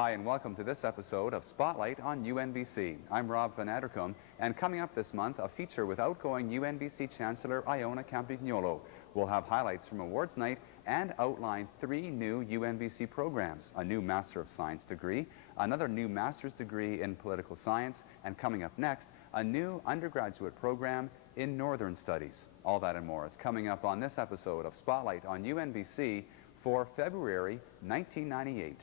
Hi and welcome to this episode of Spotlight on UNBC. I'm Rob Van Addercombe, and coming up this month, a feature with outgoing UNBC Chancellor Iona Campagnolo. We'll have highlights from awards night and outline 3 new UNBC programs: a new Master of Science degree, another new master's degree in political science, and coming up next, a new undergraduate program in Northern Studies. All that and more is coming up on this episode of Spotlight on UNBC for February 1998.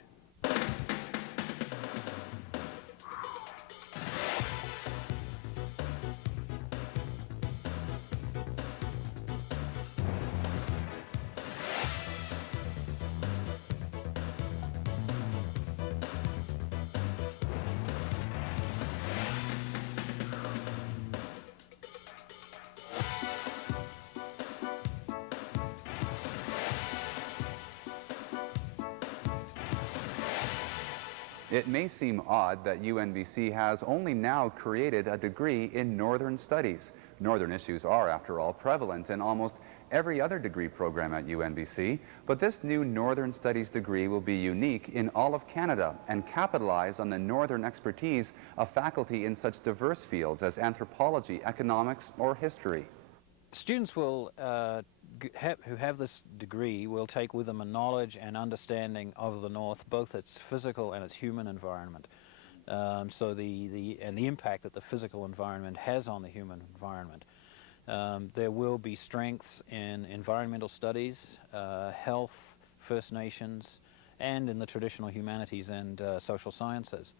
It may seem odd that UNBC has only now created a degree in Northern Studies. Northern issues are, after all, prevalent in almost every other degree program at UNBC, but this new Northern Studies degree will be unique in all of Canada and capitalize on the Northern expertise of faculty in such diverse fields as anthropology, economics, or history. Students will, who have this degree will take with them a knowledge and understanding of the North, both its physical and its human environment. So the impact that the physical environment has on the human environment. There will be strengths in environmental studies, health, First Nations, and in the traditional humanities and social sciences.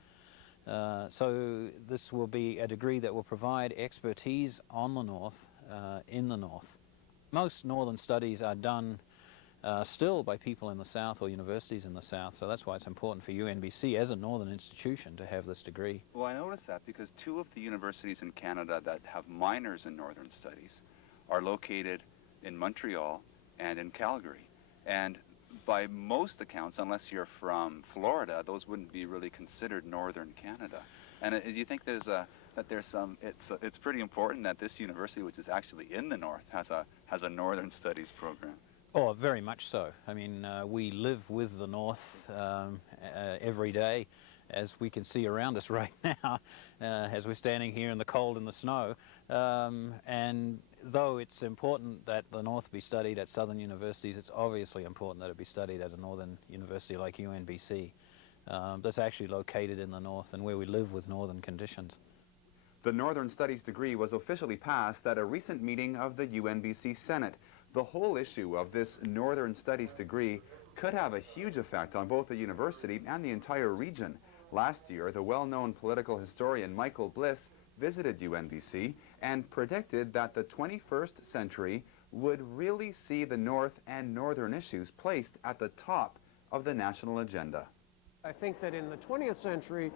So this will be a degree that will provide expertise on the North, in the North. Most Northern studies are done still by people in the South or universities in the South, so that's why it's important for UNBC as a Northern institution to have this degree. Well, I noticed that because 2 of the universities in Canada that have minors in Northern Studies are located in Montreal and in Calgary. And by most accounts, unless you're from Florida, those wouldn't be really considered Northern Canada. And do you think there's it's pretty important that this university, which is actually in the North, has a Northern Studies program? Oh, very much so. I mean, we live with the North every day, as we can see around us right now, as we're standing here in the cold and the snow. And though it's important that the North be studied at Southern universities, it's obviously important that it be studied at a Northern university like UNBC. That's actually located in the North and where we live with Northern conditions. The Northern Studies degree was officially passed at a recent meeting of the UNBC Senate. The whole issue of this Northern Studies degree could have a huge effect on both the university and the entire region. Last year, the well-known political historian Michael Bliss visited UNBC and predicted that the 21st century would really see the North and Northern issues placed at the top of the national agenda. I think that in the 20th century,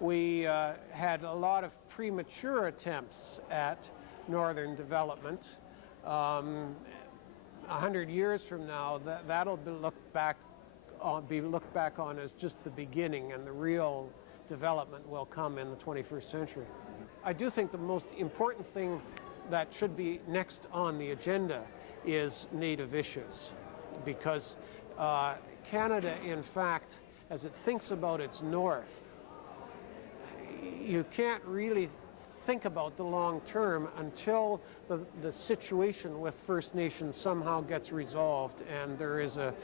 we had a lot of premature attempts at Northern development. 100 years from now, that'll be looked back on as just the beginning, and the real development will come in the 21st century. I do think the most important thing that should be next on the agenda is Native issues, because Canada, in fact, as it thinks about its North, you can't really think about the long term until the situation with First Nations somehow gets resolved and there is a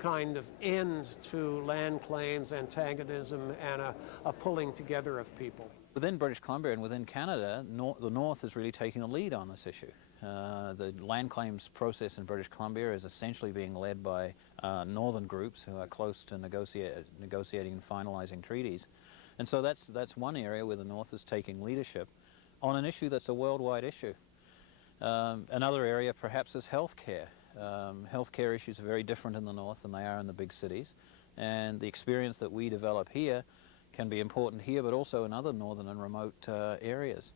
kind of end to land claims, antagonism, and a pulling together of people. Within British Columbia and within Canada, the North is really taking the lead on this issue. The land claims process in British Columbia is essentially being led by Northern groups who are close to negotiating and finalizing treaties. And so that's one area where the North is taking leadership on an issue that's a worldwide issue. Another area perhaps is healthcare. Healthcare issues are very different in the North than they are in the big cities, and the experience that we develop here can be important here, but also in other northern and remote areas.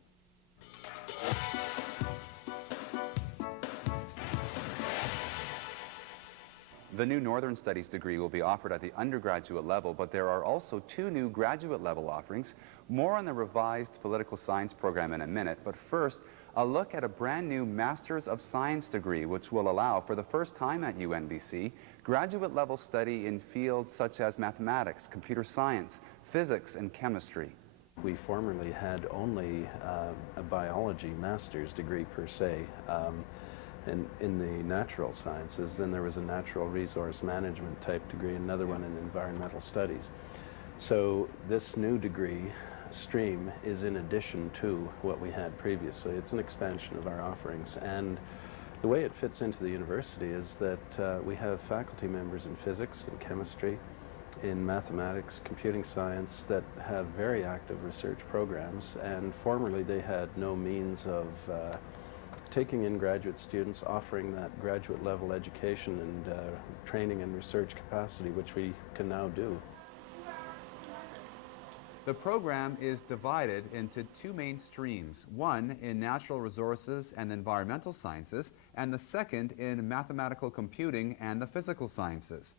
The new Northern Studies degree will be offered at the undergraduate level, but there are also 2 new graduate level offerings. More on the revised political science program in a minute, but first, a look at a brand new Masters of Science degree, which will allow, for the first time at UNBC, graduate level study in fields such as mathematics, computer science, physics, and chemistry. We formerly had only a biology master's degree per se in the natural sciences. Then there was a natural resource management type degree, another one in environmental studies. So this new degree stream is in addition to what we had previously. It's an expansion of our offerings, and the way it fits into the university is that we have faculty members in physics and chemistry, in mathematics, computing science that have very active research programs, and formerly they had no means of taking in graduate students, offering that graduate level education and training and research capacity, which we can now do. The program is divided into two main streams, one in natural resources and environmental sciences, and the second in mathematical computing and the physical sciences.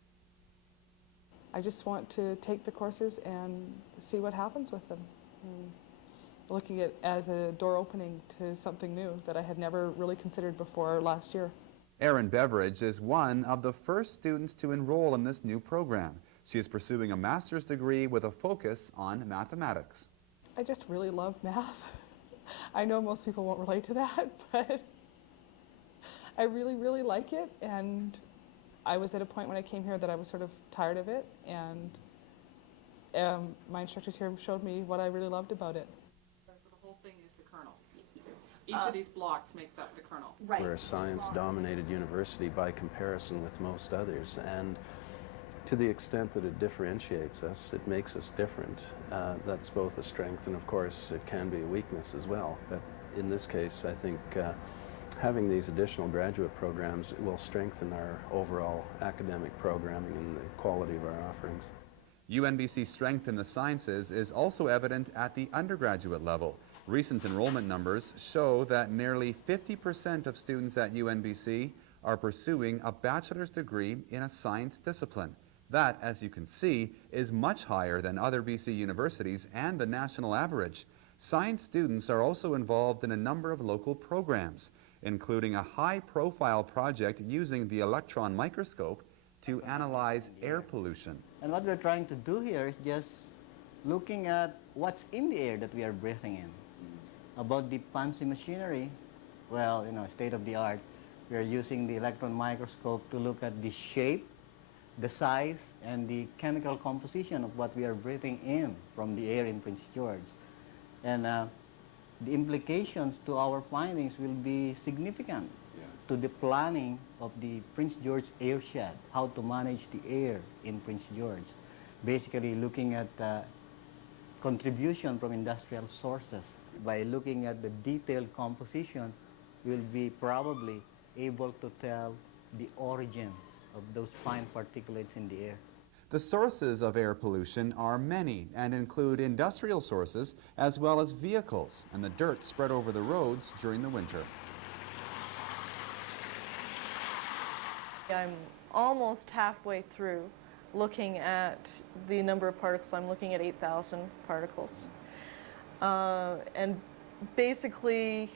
I just want to take the courses and see what happens with them. Looking at it as a door opening to something new that I had never really considered before last year. Erin Beveridge is one of the first students to enroll in this new program. She is pursuing a master's degree with a focus on mathematics. I just really love math. I know most people won't relate to that, but I really, really like it, and I was at a point when I came here that I was sort of tired of it, and my instructors here showed me what I really loved about it. So the whole thing is the kernel. Each of these blocks makes up the kernel. Right. We're a science-dominated university by comparison with most others, and to the extent that it differentiates us, it makes us different. That's both a strength, and of course it can be a weakness as well. But in this case, I think having these additional graduate programs will strengthen our overall academic programming and the quality of our offerings. UNBC's strength in the sciences is also evident at the undergraduate level. Recent enrollment numbers show that nearly 50% of students at UNBC are pursuing a bachelor's degree in a science discipline. That, as you can see, is much higher than other BC universities and the national average. Science students are also involved in a number of local programs, including a high-profile project using the electron microscope to analyze air pollution. And what we're trying to do here is just looking at what's in the air that we are breathing in. About the fancy machinery, well, you know, state of the art, we are using the electron microscope to look at the shape, the size, and the chemical composition of what we are breathing in from the air in Prince George. And the implications to our findings will be significant to the planning of the Prince George airshed, how to manage the air in Prince George. Basically looking at contribution from industrial sources. By looking at the detailed composition, we'll be probably able to tell the origin of those fine particulates in the air. The sources of air pollution are many and include industrial sources as well as vehicles and the dirt spread over the roads during the winter. I'm almost halfway through looking at the number of particles. I'm looking at 8,000 particles. And basically,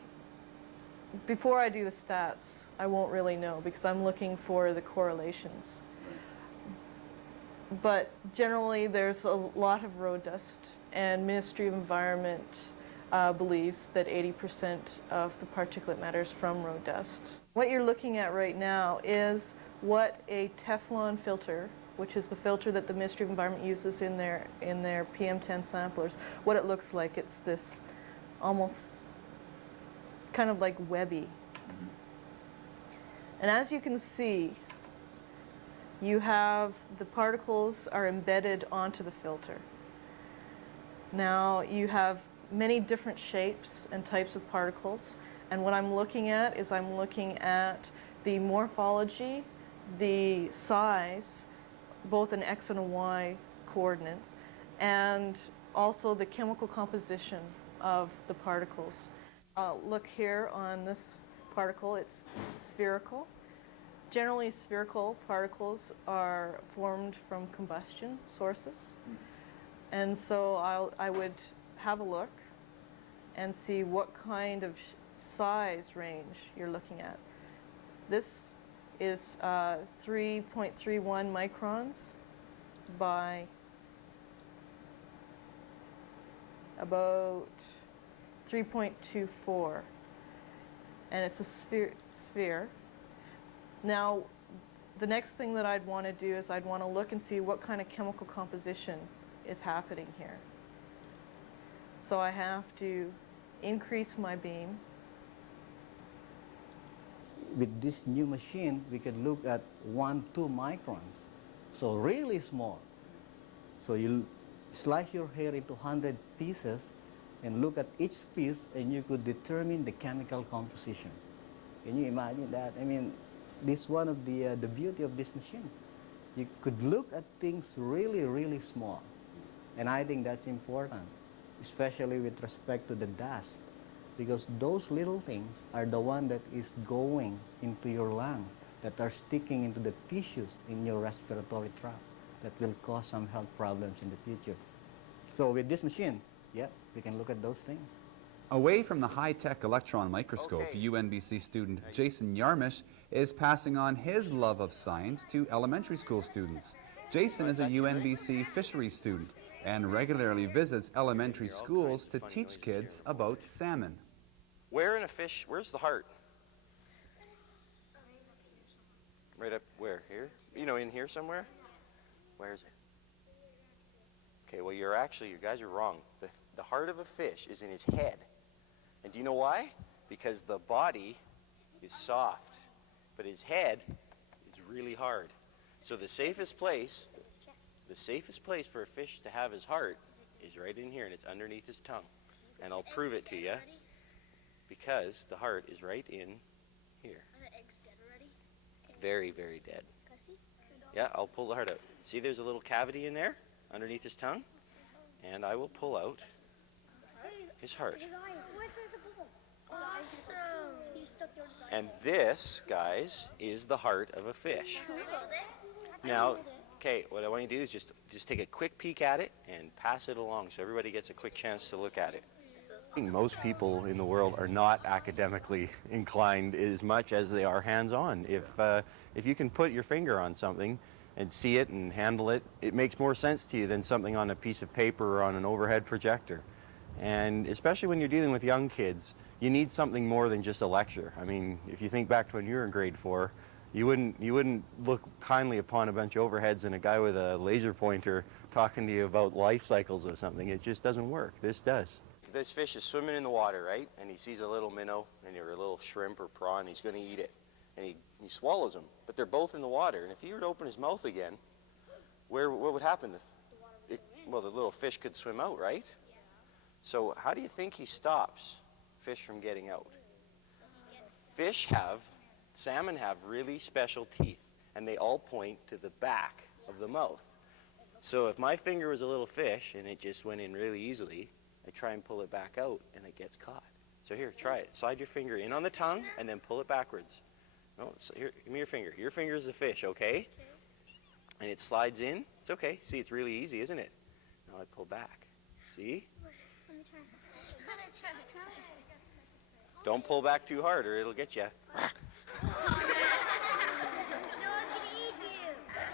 before I do the stats, I won't really know because I'm looking for the correlations. But generally, there's a lot of road dust, and Ministry of Environment believes that 80% of the particulate matter is from road dust. What you're looking at right now is what a Teflon filter, which is the filter that the Ministry of Environment uses in their PM10 samplers, what it looks like. It's this almost kind of like webby. And as you can see, you have the particles are embedded onto the filter. Now you have many different shapes and types of particles, and what I'm looking at is I'm looking at the morphology, the size, both an X and a Y coordinates, and also the chemical composition of the particles. Look here on this particle, it's spherical. Generally, spherical particles are formed from combustion sources. And so I would have a look and see what kind of size range you're looking at. This is 3.31 microns by about 3.24, and it's a sphere. Now, the next thing that I'd want to do is I'd want to look and see what kind of chemical composition is happening here. So I have to increase my beam. With this new machine, we can look at 1-2 microns, so really small. So you slice your hair into 100 pieces and look at each piece, and you could determine the chemical composition. Can you imagine that? I mean, this is one of the beauty of this machine. You could look at things really, really small. And I think that's important, especially with respect to the dust, because those little things are the one that is going into your lungs, that are sticking into the tissues in your respiratory tract, that will cause some health problems in the future. So with this machine, yeah, we can look at those things. Away from the high-tech electron microscope, UNBC student Jason Yarmish is passing on his love of science to elementary school students. Jason is a UNBC fisheries student and regularly visits elementary schools to teach kids about salmon. Where in a fish, where's the heart? Right up where? Here? You know, in here somewhere? Where is it? Okay, well, you guys are wrong. The heart of a fish is in his head. And do you know why? Because the body is soft, but his head is really hard. So the safest place for a fish to have his heart is right in here, and it's underneath his tongue. And I'll prove it to you, because the heart is right in here. Are the eggs dead already? Very, very dead. Yeah, I'll pull the heart out. See, there's a little cavity in there underneath his tongue, and I will pull out his heart. Awesome. And this, guys, is the heart of a fish. Now, okay, what I want you to do is just take a quick peek at it and pass it along so everybody gets a quick chance to look at it. Most people in the world are not academically inclined as much as they are hands-on. If you can put your finger on something and see it and handle it, it makes more sense to you than something on a piece of paper or on an overhead projector. And especially when you're dealing with young kids, you need something more than just a lecture. I mean, if you think back to when you were in grade 4, you wouldn't look kindly upon a bunch of overheads and a guy with a laser pointer talking to you about life cycles or something. It just doesn't work. This does. This fish is swimming in the water, right? And he sees a little minnow or a little shrimp or prawn. He's going to eat it. And he swallows them. But they're both in the water. And if he were to open his mouth again, what would happen? Well, the little fish could swim out, right? So how do you think he stops fish from getting out? Salmon have really special teeth, and they all point to the back of the mouth. So if my finger was a little fish and it just went in really easily, I try and pull it back out and it gets caught. So here, try it. Slide your finger in on the tongue and then pull it backwards. No, so here, give me your finger. Your finger is the fish, okay? And it slides in. It's okay. See, it's really easy, isn't it? Now I pull back. See? Let me try. Don't pull back too hard or it'll get you.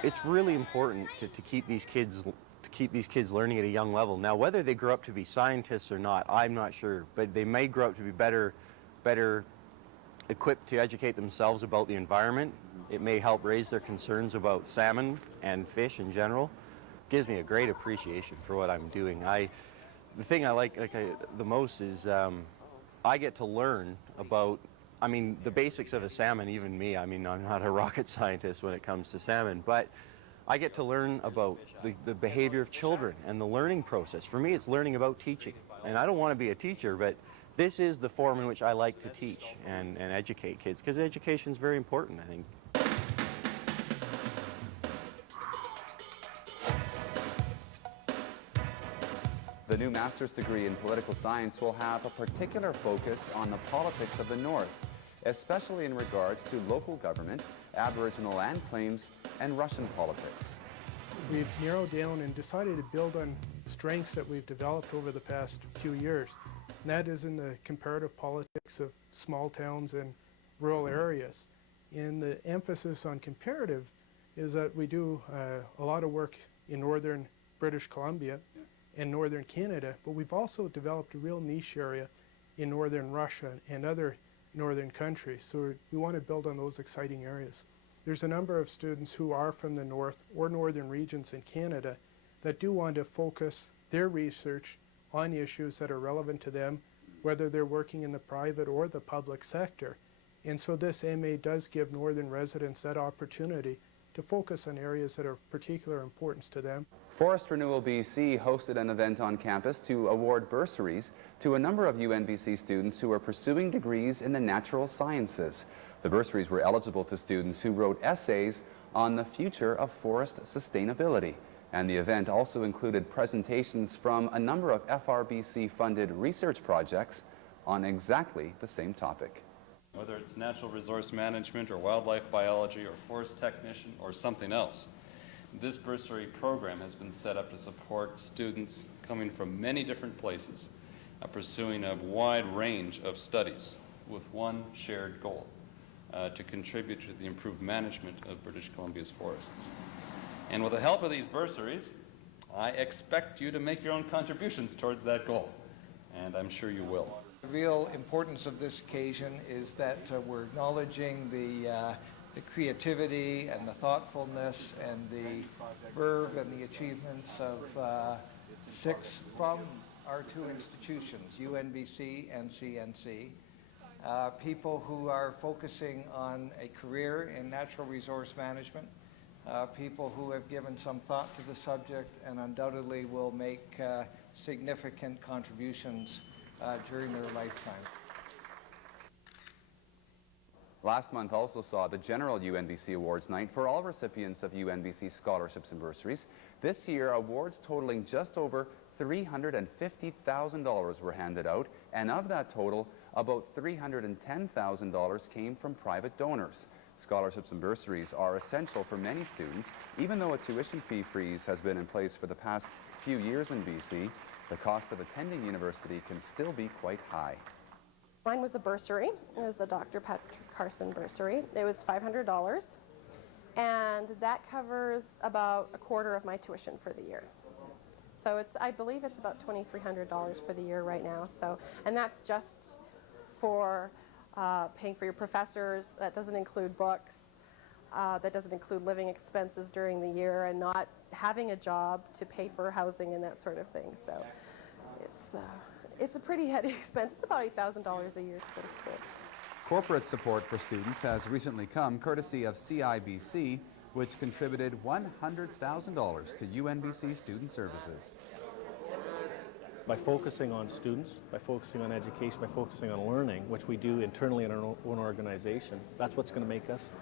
It's really important to keep these kids learning at a young level. Now, whether they grow up to be scientists or not, I'm not sure, but they may grow up to be better equipped to educate themselves about the environment. It may help raise their concerns about salmon and fish in general. It gives me a great appreciation for what I'm doing. The thing I like the most is I get to learn about, I mean, the basics of a salmon, even me. I mean, I'm not a rocket scientist when it comes to salmon, but I get to learn about the behavior of children and the learning process. For me, it's learning about teaching. And I don't want to be a teacher, but this is the form in which I like to teach and educate kids, because education is very important, I think. The new master's degree in political science will have a particular focus on the politics of the North, especially in regards to local government, Aboriginal land claims, and Russian politics. We've narrowed down and decided to build on strengths that we've developed over the past few years. And that is in the comparative politics of small towns and rural areas. And the emphasis on comparative is that we do a lot of work in northern British Columbia and northern Canada, but we've also developed a real niche area in northern Russia and other northern countries. So we want to build on those exciting areas. There's a number of students who are from the north or northern regions in Canada that do want to focus their research on issues that are relevant to them, whether they're working in the private or the public sector. And so this MA does give northern residents that opportunity to focus on areas that are of particular importance to them. Forest Renewal BC hosted an event on campus to award bursaries to a number of UNBC students who are pursuing degrees in the natural sciences. The bursaries were eligible to students who wrote essays on the future of forest sustainability. And the event also included presentations from a number of FRBC-funded research projects on exactly the same topic. Whether it's natural resource management or wildlife biology or forest technician or something else, this bursary program has been set up to support students coming from many different places, pursuing a wide range of studies with one shared goal, to contribute to the improved management of British Columbia's forests. And with the help of these bursaries, I expect you to make your own contributions towards that goal, and I'm sure you will. The real importance of this occasion is that we're acknowledging the creativity and the thoughtfulness and the verve and the achievements of 6 from our 2 institutions, UNBC and CNC, people who are focusing on a career in natural resource management, people who have given some thought to the subject and undoubtedly will make significant contributions during their lifetime. Last month also saw the general UNBC Awards night for all recipients of UNBC scholarships and bursaries. This year, awards totaling just over $350,000 were handed out, and of that total, about $310,000 came from private donors. Scholarships and bursaries are essential for many students. Even though a tuition fee freeze has been in place for the past few years in BC, the cost of attending university can still be quite high. Mine was a bursary. It was the Dr. Patrick Carson bursary. It was $500, and that covers about a quarter of my tuition for the year. So I believe it's about $2,300 for the year right now. So, and that's just for paying for your professors. That doesn't include books. That doesn't include living expenses during the year and not having a job to pay for housing and that sort of thing. So it's a pretty heavy expense. It's about $8,000 a year to go to school. Corporate support for students has recently come courtesy of CIBC, which contributed $100,000 to UNBC Student Services. By focusing on students, by focusing on education, by focusing on learning, which we do internally in our own organization, that's what's going to make us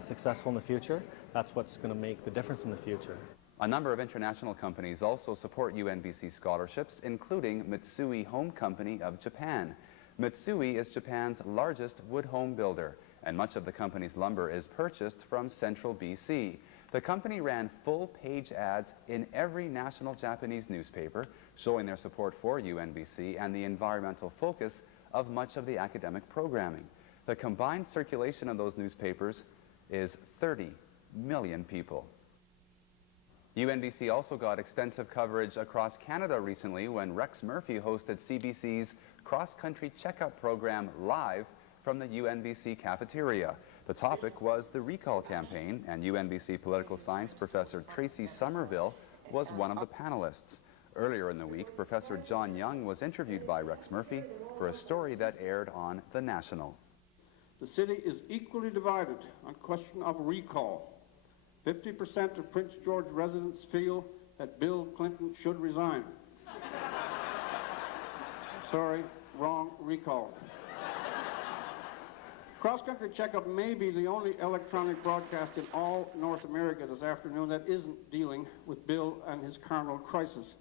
successful in the future. That's what's going to make the difference in the future. A number of international companies also support UNBC scholarships, including Mitsui Home Company of Japan. Mitsui is Japan's largest wood home builder, and much of the company's lumber is purchased from central BC. The company ran full-page ads in every national Japanese newspaper, showing their support for UNBC and the environmental focus of much of the academic programming. The combined circulation of those newspapers is 30 million people. UNBC also got extensive coverage across Canada recently when Rex Murphy hosted CBC's cross-country checkup program live from the UNBC cafeteria. The topic was the recall campaign, and UNBC political science professor Tracy Somerville was one of the panelists. Earlier in the week, Professor John Young was interviewed by Rex Murphy for a story that aired on The National. The city is equally divided on question of recall. 50% of Prince George residents feel that Bill Clinton should resign. Sorry, wrong recall. Cross-country checkup may be the only electronic broadcast in all North America this afternoon that isn't dealing with Bill and his carnal crisis.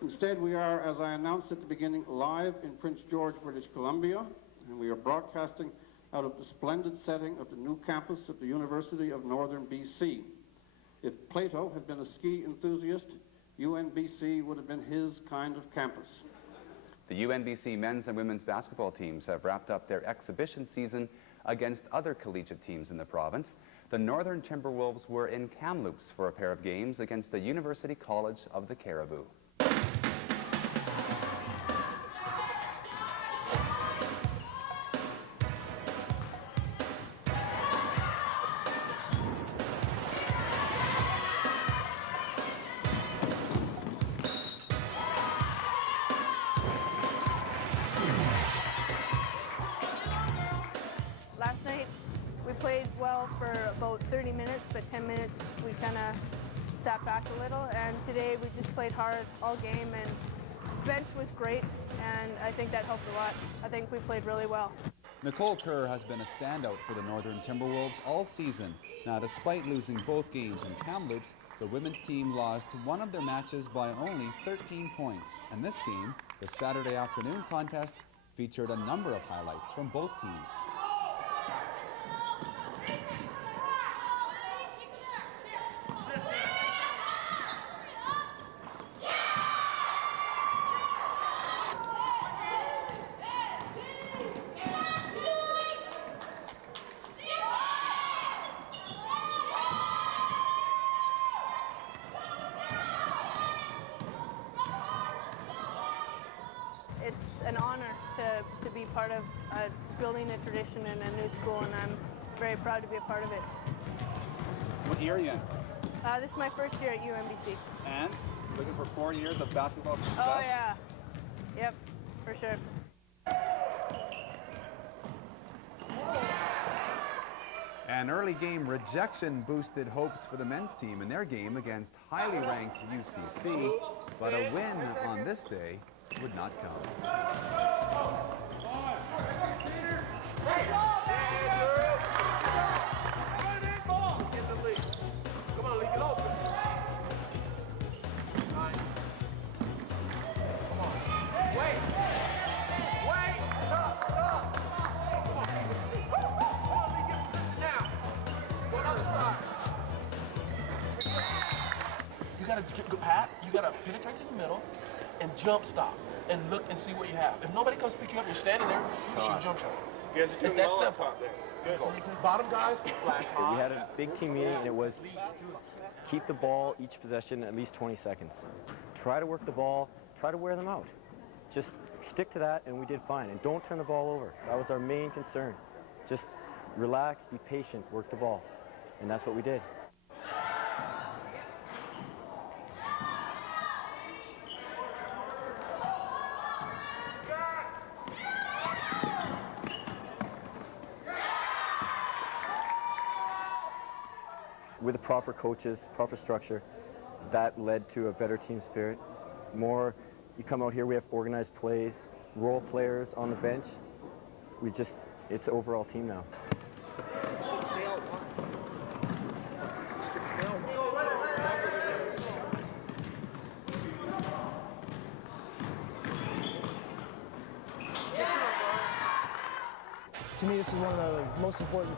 Instead, we are, as I announced at the beginning, live in Prince George, British Columbia, and we are broadcasting out of the splendid setting of the new campus of the University of Northern BC. If Plato had been a ski enthusiast, UNBC would have been his kind of campus. The UNBC men's and women's basketball teams have wrapped up their exhibition season against other collegiate teams in the province. The Northern Timberwolves were in Kamloops for a pair of games against the University College of the Caribou. Last night we played well for about 30 minutes, but 10 minutes we kind of sat back a little. And today we just played hard all game, and bench was great, and I think that helped a lot. I think we played really well. Nicole Kerr has been a standout for the Northern Timberwolves all season. Now, despite losing both games in Kamloops, the women's team lost one of their matches by only 13 points. And this game, the Saturday afternoon contest, featured a number of highlights from both teams. It's an honor to be part of building a tradition in a new school, and I'm very proud to be a part of it. What year are you in? This is my first year at UNBC. And looking for 4 years of basketball success? Oh yeah, yep, for sure. An early game rejection boosted hopes for the men's team in their game against highly ranked UCC, but a win on this day would not come. You gotta pat, you gotta penetrate to the middle and jump stop and look and see what you have. If nobody comes pick you up, you're standing there, you shoot a jump shot. It's that simple. Bottom guys, flash high. We had a big team meeting, and it was keep the ball each possession at least 20 seconds. Try to work the ball, try to wear them out. Just stick to that, and we did fine. And don't turn the ball over. That was our main concern. Just relax, be patient, work the ball. And that's what we did. With the proper coaches, proper structure, that led to a better team spirit. More, you come out here, we have organized plays, role players on the bench. It's an overall team now. To me, this is one of the most important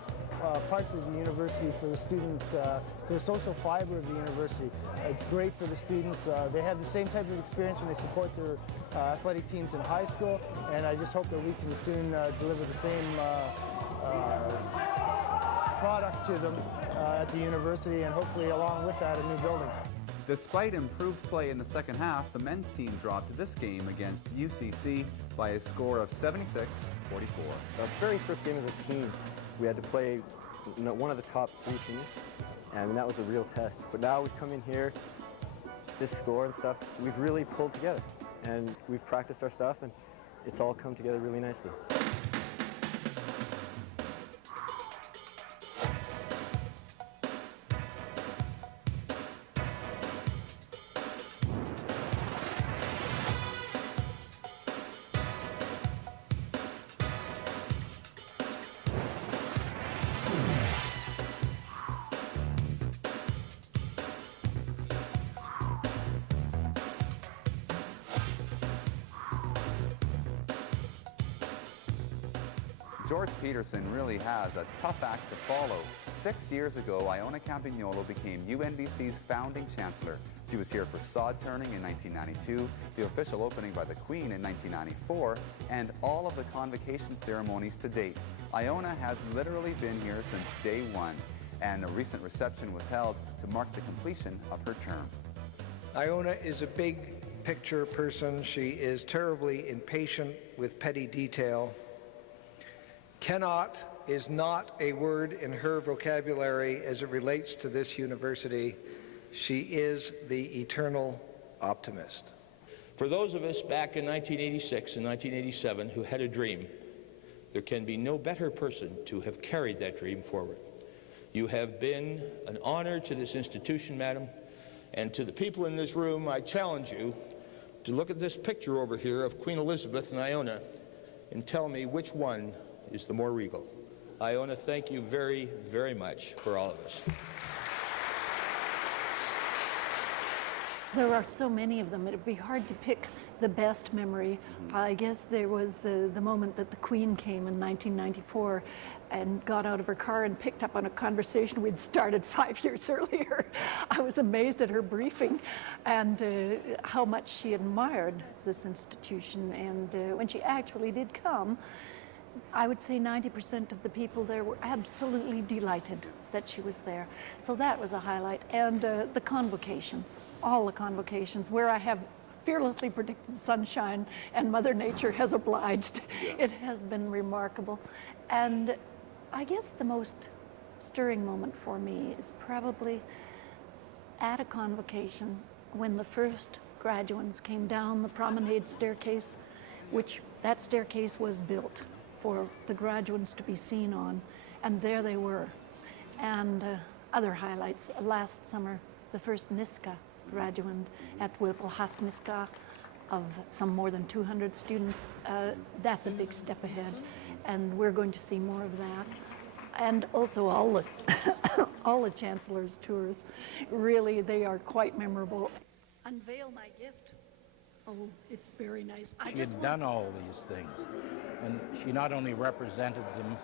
parts of the university for the student, for the social fiber of the university. It's great for the students. They have the same type of experience when they support their athletic teams in high school, and I just hope that we can soon deliver the same product to them at the university, and hopefully along with that, a new building. Despite improved play in the second half, the men's team dropped this game against UCC by a score of 76-44. Our very first game as a team, we had to play one of the top 3 teams, and that was a real test. But now we've come in here, this score and stuff, we've really pulled together, and we've practiced our stuff, and it's all come together really nicely. George Peterson really has a tough act to follow. 6 years ago, Iona Campagnolo became UNBC's founding chancellor. She was here for sod turning in 1992, the official opening by the Queen in 1994, and all of the convocation ceremonies to date. Iona has literally been here since day one, and a recent reception was held to mark the completion of her term. Iona is a big picture person. She is terribly impatient with petty detail. Cannot is not a word in her vocabulary as it relates to this university. She is the eternal optimist. For those of us back in 1986 and 1987 who had a dream, there can be no better person to have carried that dream forward. You have been an honor to this institution, madam, and to the people in this room, I challenge you to look at this picture over here of Queen Elizabeth and Iona and tell me which one is the more regal. Iona, thank you very, very much for all of us. There are so many of them, it would be hard to pick the best memory. I guess there was the moment that the Queen came in 1994 and got out of her car and picked up on a conversation we'd started 5 years earlier. I was amazed at her briefing and how much she admired this institution. And when she actually did come, I would say 90% of the people there were absolutely delighted that she was there. So that was a highlight. And the convocations, all the convocations, where I have fearlessly predicted sunshine and Mother Nature has obliged. Yeah. It has been remarkable. And I guess the most stirring moment for me is probably at a convocation when the first graduates came down the promenade staircase, which that staircase was built for the graduates to be seen on, and there they were. And other highlights, last summer, the first Niska graduate at Wilpelhaas-Niska of some more than 200 students. That's a big step ahead, and we're going to see more of that. And also all the, all the Chancellor's tours, really, they are quite memorable. Unveil my gift. Oh, it's very nice. She had done all these things, and she not only represented them,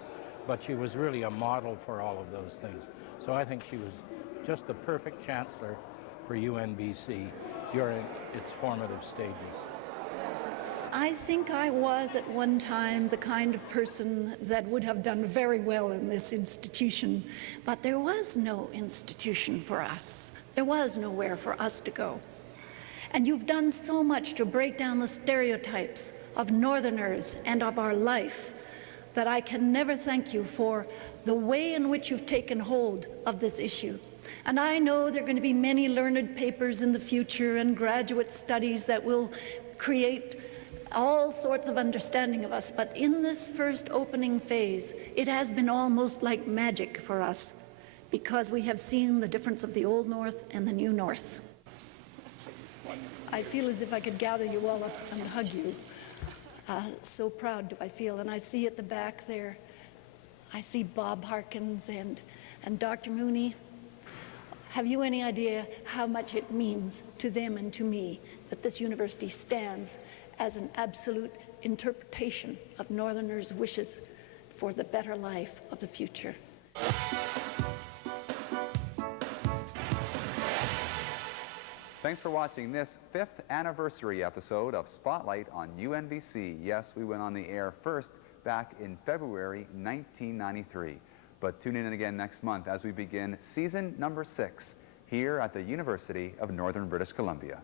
but she was really a model for all of those things. So I think she was just the perfect chancellor for UNBC during its formative stages. I think I was at one time the kind of person that would have done very well in this institution, but there was no institution for us. There was nowhere for us to go. And you've done so much to break down the stereotypes of Northerners and of our life that I can never thank you for the way in which you've taken hold of this issue. And I know there are going to be many learned papers in the future and graduate studies that will create all sorts of understanding of us, but in this first opening phase, it has been almost like magic for us because we have seen the difference of the Old North and the New North. I feel as if I could gather you all up and hug you. So proud do I feel. And I see at the back there, I see Bob Harkins and Dr. Mooney. Have you any idea how much it means to them and to me that this university stands as an absolute interpretation of Northerners' wishes for the better life of the future? Thanks for watching this 5th anniversary episode of Spotlight on UNBC. Yes, we went on the air first back in February 1993. But tune in again next month as we begin season number 6 here at the University of Northern British Columbia.